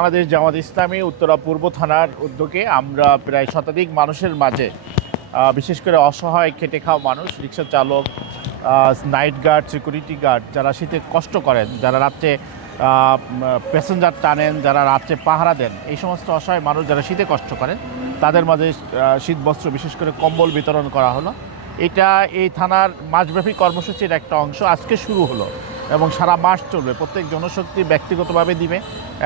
বাংলাদেশ জামাত ইসলামী উত্তরা পূর্ব থানার উদ্যোগে আমরা প্রায় শতাধিক মানুষের মাঝে বিশেষ করে অসহায় খেটে খাওয়া মানুষ, রিক্সা চালক, নাইট গার্ড, সিকিউরিটি গার্ড, যারা শীতে কষ্ট করেন, যারা রাত্রে প্যাসেঞ্জার টানেন, যারা রাত্রে পাহারা দেন, এই সমস্ত অসহায় মানুষ যারা শীতে কষ্ট করেন তাদের মাঝে শীতবস্ত্র বিশেষ করে কম্বল বিতরণ করা হলো। এটা এই থানার মাসব্যাপী কর্মসূচির একটা অংশ। আজকে শুরু হলো এবং সারা মাস চলবে। প্রত্যেক জনশক্তি ব্যক্তিগতভাবে দিবে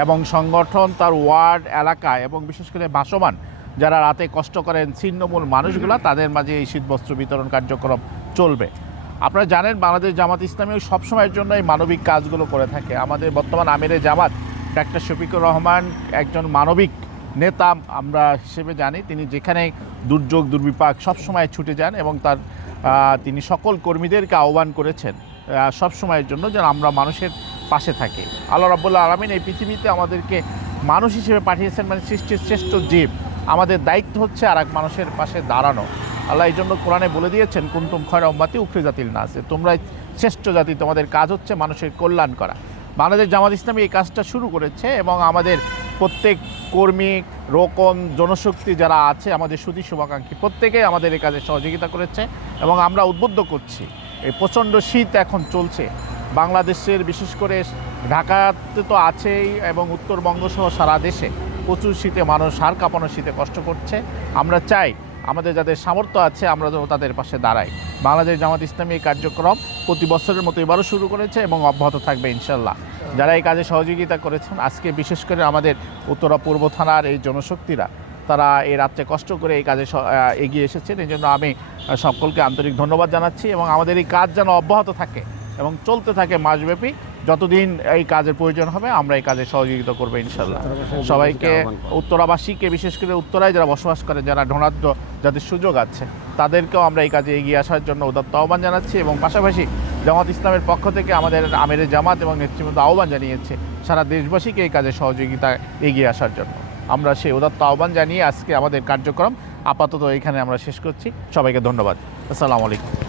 এবং সংগঠন তার ওয়ার্ড, এলাকায় এবং বিশেষ করে ভাসমান যারা রাতে কষ্ট করেন ছিন্নমূল মানুষগুলো, তাদের মাঝে এই শীতবস্ত্র বিতরণ কার্যক্রম চলবে। আপনারা জানেন বাংলাদেশ জামাত ইসলামী সবসময়ের জন্য এই মানবিক কাজগুলো করে থাকে। আমাদের বর্তমান আমিরে জামাত ডাক্তার শফিকুর রহমান একজন মানবিক নেতা আমরা হিসেবে জানি। তিনি যেখানে দুর্যোগ দুর্বিপাক সবসময় ছুটে যান এবং তিনি সকল কর্মীদেরকে আহ্বান করেছেন সব সময়ের জন্য যেন আমরা মানুষের পাশে থাকি। আল্লাহ রাব্বুল আলামিন এই পৃথিবীতে আমাদেরকে মানুষ হিসেবে পাঠিয়েছেন, মানে সৃষ্টির শ্রেষ্ঠ জীব। আমাদের দায়িত্ব হচ্ছে আর এক মানুষের পাশে দাঁড়ানো। আল্লাহ এই জন্য কোরআনে বলে দিয়েছেন, কুনতুম খায়রা উম্মাতিন উখরিজাতিল নাস, তোমরাই শ্রেষ্ঠ জাতি, তোমাদের কাজ হচ্ছে মানুষের কল্যাণ করা। বাংলাদেশ জামাত ইসলামী এই কাজটা শুরু করেছে এবং আমাদের প্রত্যেক কর্মী, রোকন, জনশক্তি যারা আছে, আমাদের সুধী শুভাকাঙ্ক্ষী প্রত্যেকেই আমাদের এই কাজে সহযোগিতা করেছে এবং আমরা উদ্বুদ্ধ করছি। এই প্রচণ্ড শীত এখন চলছে বাংলাদেশের, বিশেষ করে ঢাকাতে তো আছেই এবং উত্তরবঙ্গ সহ সারা দেশে প্রচুর শীতে মানুষ হাড় কাঁপানো শীতে কষ্ট করছে। আমরা চাই আমাদের যাদের সামর্থ্য আছে আমরা যেন তাদের পাশে দাঁড়াই। বাংলাদেশ জামাত ইসলামী এই কার্যক্রম প্রতি বছরের মতো এবারও শুরু করেছে এবং অব্যাহত থাকবে ইনশাল্লাহ। যারা এই কাজে সহযোগিতা করেছেন, আজকে বিশেষ করে আমাদের উত্তরা পূর্ব থানার এই জনশক্তিরা, তারা এই রাত্রে কষ্ট করে এই কাজে এগিয়ে এসেছেন। এই জন্য আমি সকলকে আন্তরিক ধন্যবাদ জানাচ্ছি এবং আমাদের এই কাজ যেন অব্যাহত থাকে এবং চলতে থাকে মাসব্যাপী। যতদিন এই কাজের প্রয়োজন হবে আমরা এই কাজে সহযোগিতা করবো ইনশাল্লাহ। সবাইকে, উত্তরাবাসীকে, বিশেষ করে উত্তরায় যারা বসবাস করে, যারা ধনাঢ্য, যাদের সুযোগ আছে, তাদেরকেও আমরা এই কাজে এগিয়ে আসার জন্য উদাত্ত আহ্বান জানাচ্ছি এবং পাশাপাশি জামাত ইসলামের পক্ষ থেকে আমাদের আমিরে জামাত এবং নেতৃবৃন্দ আহ্বান জানিয়েছে সারা দেশবাসীকে এই কাজে সহযোগিতা এগিয়ে আসার জন্য। আমরা সেই উদাত্ত আহ্বান জানিয়ে আজকে আমাদের কার্যক্রম আপাতত এখানে আমরা শেষ করছি। সবাইকে ধন্যবাদ। আসসালামু আলাইকুম।